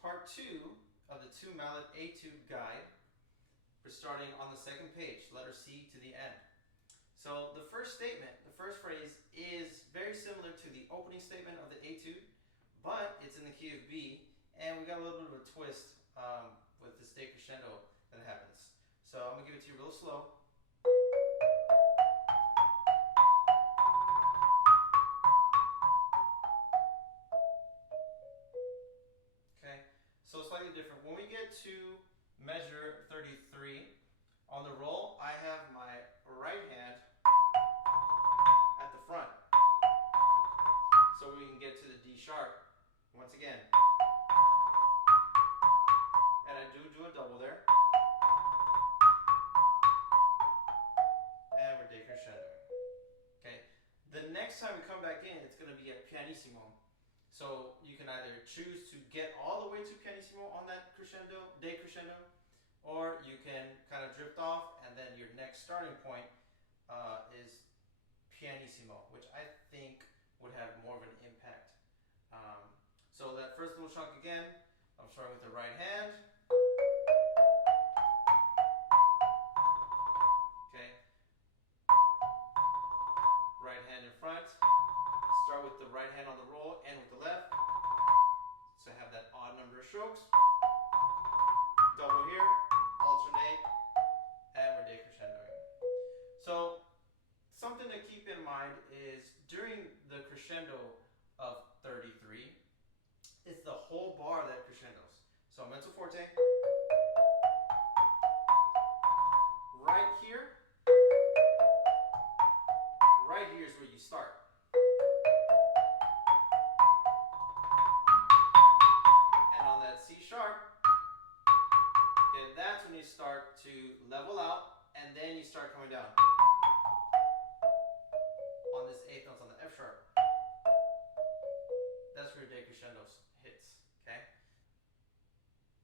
part 2 of the 2-mallet Etude guide. We're starting on the second page, letter C to the end. So the first statement, the first phrase, is very similar to the opening statement of the Etude, but it's in the key of B, and we got a little bit of a twist with this decrescendo that happens. So I'm going to give it to you real slow. Okay, so slightly different. When we get to measure 33, on the roll, I have my right hand at the front. So we can get to the D sharp once again. And I do a double there. And we're decrescendo. Okay. The next time we come back in, it's going to be at pianissimo. So you can either choose to get all the way to pianissimo on that crescendo, decrescendo, or you can kind of drift off, and then your next starting point is pianissimo, which I think would have more of an impact. So that first little chunk again, I'm starting with the right hand. Okay. Right hand in front. Start with the right hand on the roll and with the left. So I have that odd number of strokes. Double here, alternate, and we're decrescendoing. So something to keep in mind is during the crescendo of 33, it's the whole bar that crescendos. So mezzo forte, right here is where you start. And on that C sharp, okay, that's when you start to level out, and then you start coming down. On this eighth note on the F sharp, that's where decrescendo hits. Okay.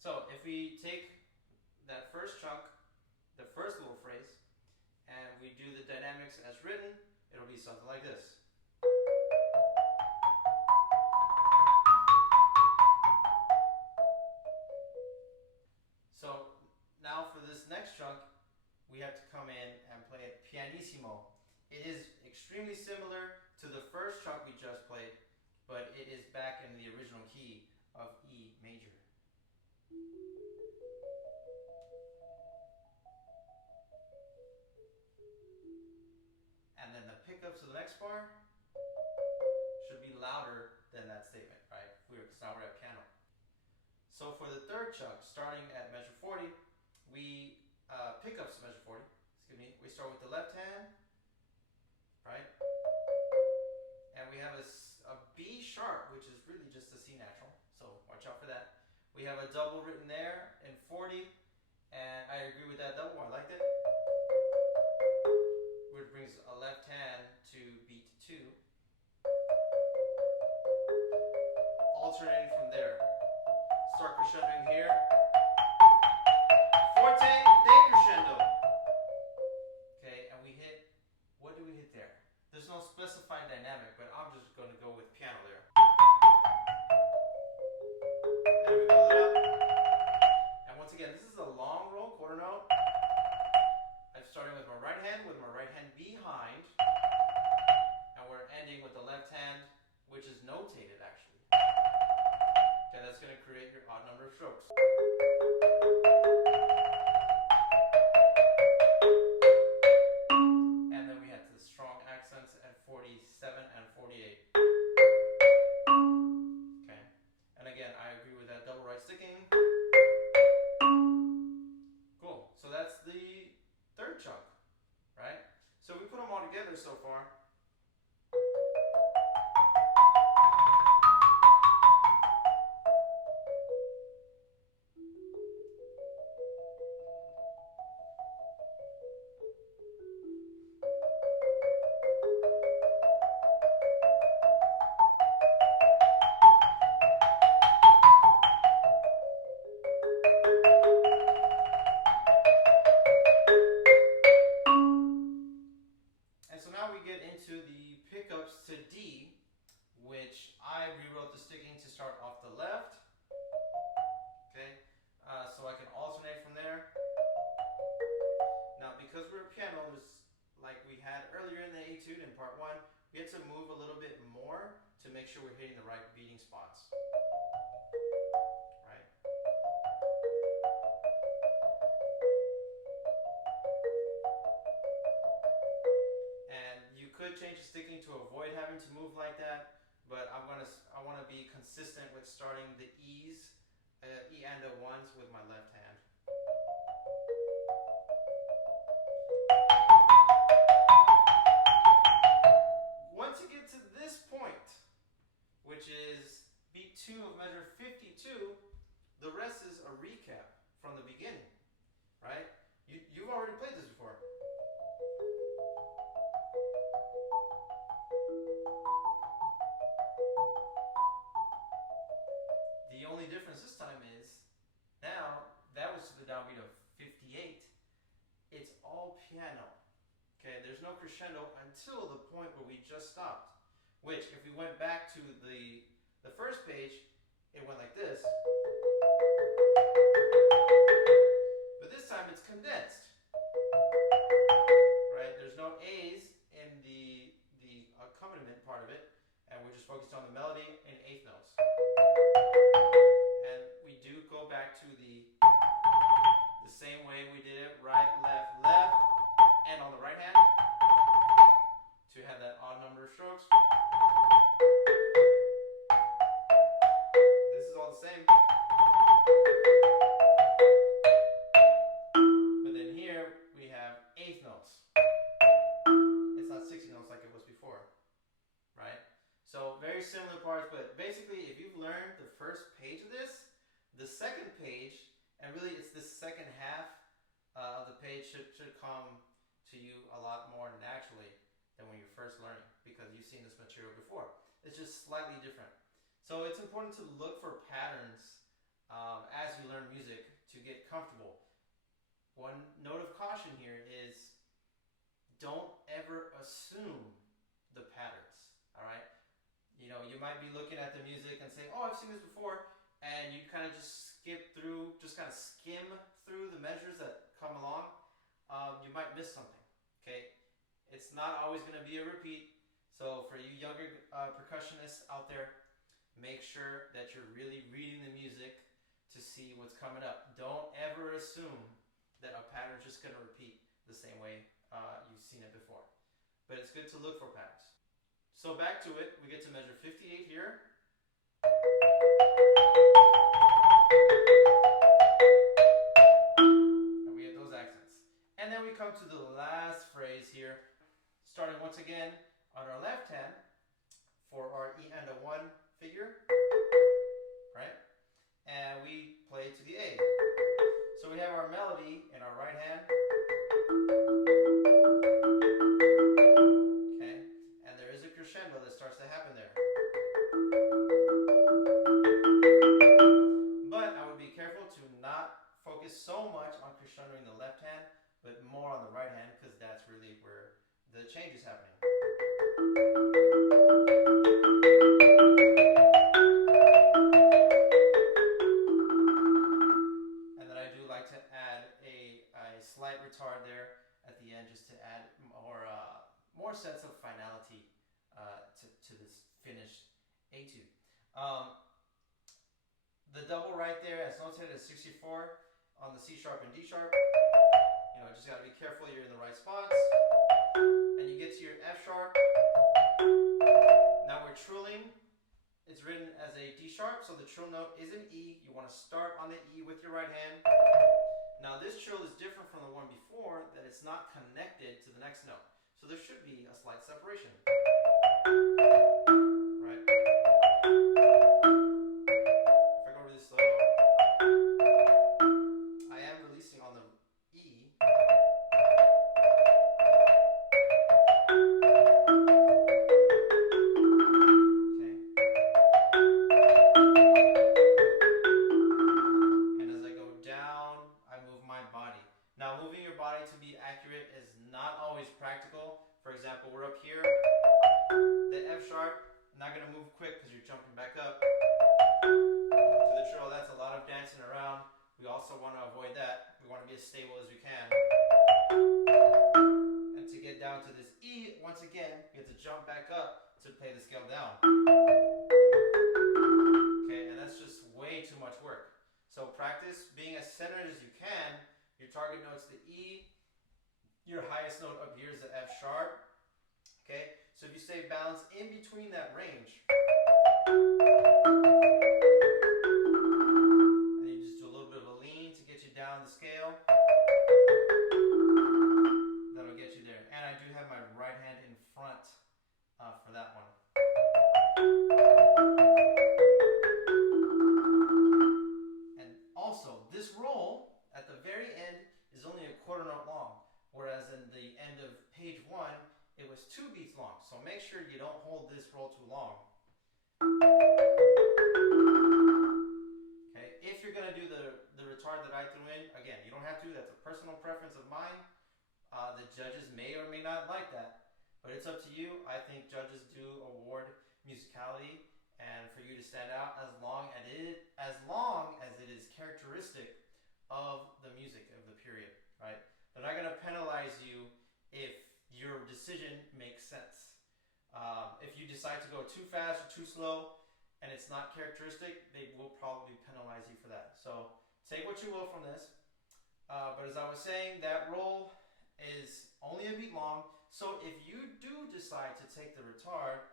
So if we take that first chunk, the first little phrase, and we do the dynamics as written, it'll be something like this. So now for this next chunk, we have to come in and play it pianissimo. It is extremely similar to the first chunk we just played, but it is back in the original key of E major. And then the pickups of the next bar should be louder than that statement, right? Because now we're at piano. So for the third chunk, starting at measure 40, we pickups to measure 40. Excuse me. We start with the left hand, right? And we have a B sharp, which is really just a C natural. So watch out for that. We have a double written there in 40, and I agree with that double. I liked it. Which brings a left hand to beat 2. Alternating from there. Start crescendoing here. Forte, decrescendo. Okay, and we hit, what do we hit there? There's no specified dynamic, but I'm just going to go with piano there. And we build it up. And once again, this is a long roll, quarter note. I'm starting with my right hand behind, and we're ending with the left hand, which is notated actually. Okay, that's going to create your odd number of strokes. And then we had the strong accents at 47 and 48. Okay, and again, I agree with that double right sticking. Cool, so that's the third chunk, right? So we put them all together so far. Into the pickups to D, which I rewrote the sticking to start off the left we have to move a little bit more to make sure we're hitting the right beating spots. Right? And you could change the sticking to avoid having to move like that, but I want to be consistent with starting the E's, E and the ones with my left hand. Once you get to this point, which is beat 2 of measure 52, the rest is a recap from the beginning, right? You've already played this before. The only difference this time is, now, that was to the downbeat of 58. It's all piano. Okay, there's no crescendo until the point where we just stopped. Which, if we went back to the first page, it went like this. But this time it's condensed. Right? There's no A's in the accompaniment part of it, and we're just focused on the melody and eighth notes. And we do go back to the same way we did it, right, left, left, and on the right hand to have that odd number of strokes. This is all the same. But then here we have eighth notes. It's not 60 notes like it was before, right? So very similar parts, but basically if you've learned the first page of this, the second page, and really it's the second half of the page should come to you a lot more naturally than when you're first learning, because you've seen this material before. It's just slightly different. So it's important to look for patterns as you learn music to get comfortable. One note of caution here is don't ever assume the patterns, all right? You know, you might be looking at the music and saying, oh, I've seen this before, and you kind of just skim through the measures that come along. You might miss something, okay? It's not always going to be a repeat. So for you younger percussionists out there, make sure that you're really reading the music to see what's coming up. Don't ever assume that a pattern's just going to repeat the same way you've seen it before. But it's good to look for patterns. So back to it, we get to measure 58 here. And we get those accents. And then we come to the last phrase here, starting once again on our left hand for our E and a 1 figure, right? And we play to the A. So we have our melody in our right hand. Okay? And there is a crescendo that starts to happen there. But I would be careful to not focus so much on crescendoing the left hand, but more on the right hand, because that's really where the change is happening. And then I do like to add a slight retard there at the end, just to add more sense of finality to this finished etude. The double right there, as noted, is 64 on the C sharp and D sharp. You know, just got to be careful you're in the right spots. And you get to your F sharp. Now we're trilling. It's written as a D sharp, so the trill note is an E. You want to start on the E with your right hand. Now this trill is different from the one before, that it's not connected to the next note. So there should be a slight separation. Right? If I go really slow, I am releasing on the E. Okay. And as I go down, I move my body. Now moving your body to be accurate is not always practical. For example, we're up here, the F sharp, I'm not going to move quick because you're jumping back up to the trill. That's a lot of dancing around. We also want to avoid that. We want to be as stable as we can. And to get down to this E, once again, you have to jump back up highest note up here is the F sharp. Okay, so if you stay balanced in between that range, and you just do a little bit of a lean to get you down the scale, that'll get you there. And I do have my right hand in front for that one. And also, this roll at the very end is only a quarter note long, whereas in the end of page 1, it was 2 beats long. So make sure you don't hold this roll too long. Okay, if you're going to do the retard that I threw in, again, you don't have to. That's a personal preference of mine. The judges may or may not like that, but it's up to you. I think judges do award musicality and for you to stand out as long as it is characteristic of the music of the period, right? They're not going to penalize you if your decision makes sense. If you decide to go too fast or too slow and it's not characteristic, they will probably penalize you for that. So take what you will from this. But as I was saying, that roll is only a beat long. So if you do decide to take the retard,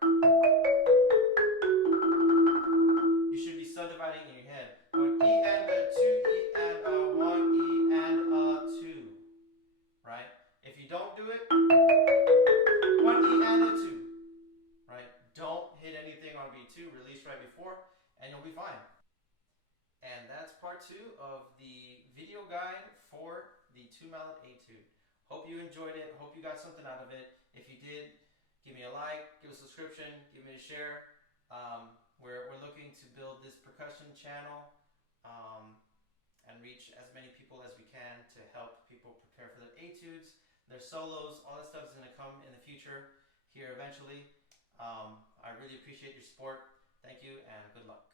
you should be subdividing in your head. 1 E and a 2 E and a 1 E and a 2. Right? If you don't do it, 1 E and a 2. Right? Don't hit anything on B2, release right before, and you'll be fine. And that's part 2 of the video guide for the 2-mallet Etude. Hope you enjoyed it. Hope you got something out of it. If you did, give me a like, give a subscription, give me a share. We're looking to build this percussion channel and reach as many people as we can to help people prepare for their etudes, their solos. All that stuff is going to come in the future here eventually. I really appreciate your support. Thank you and good luck.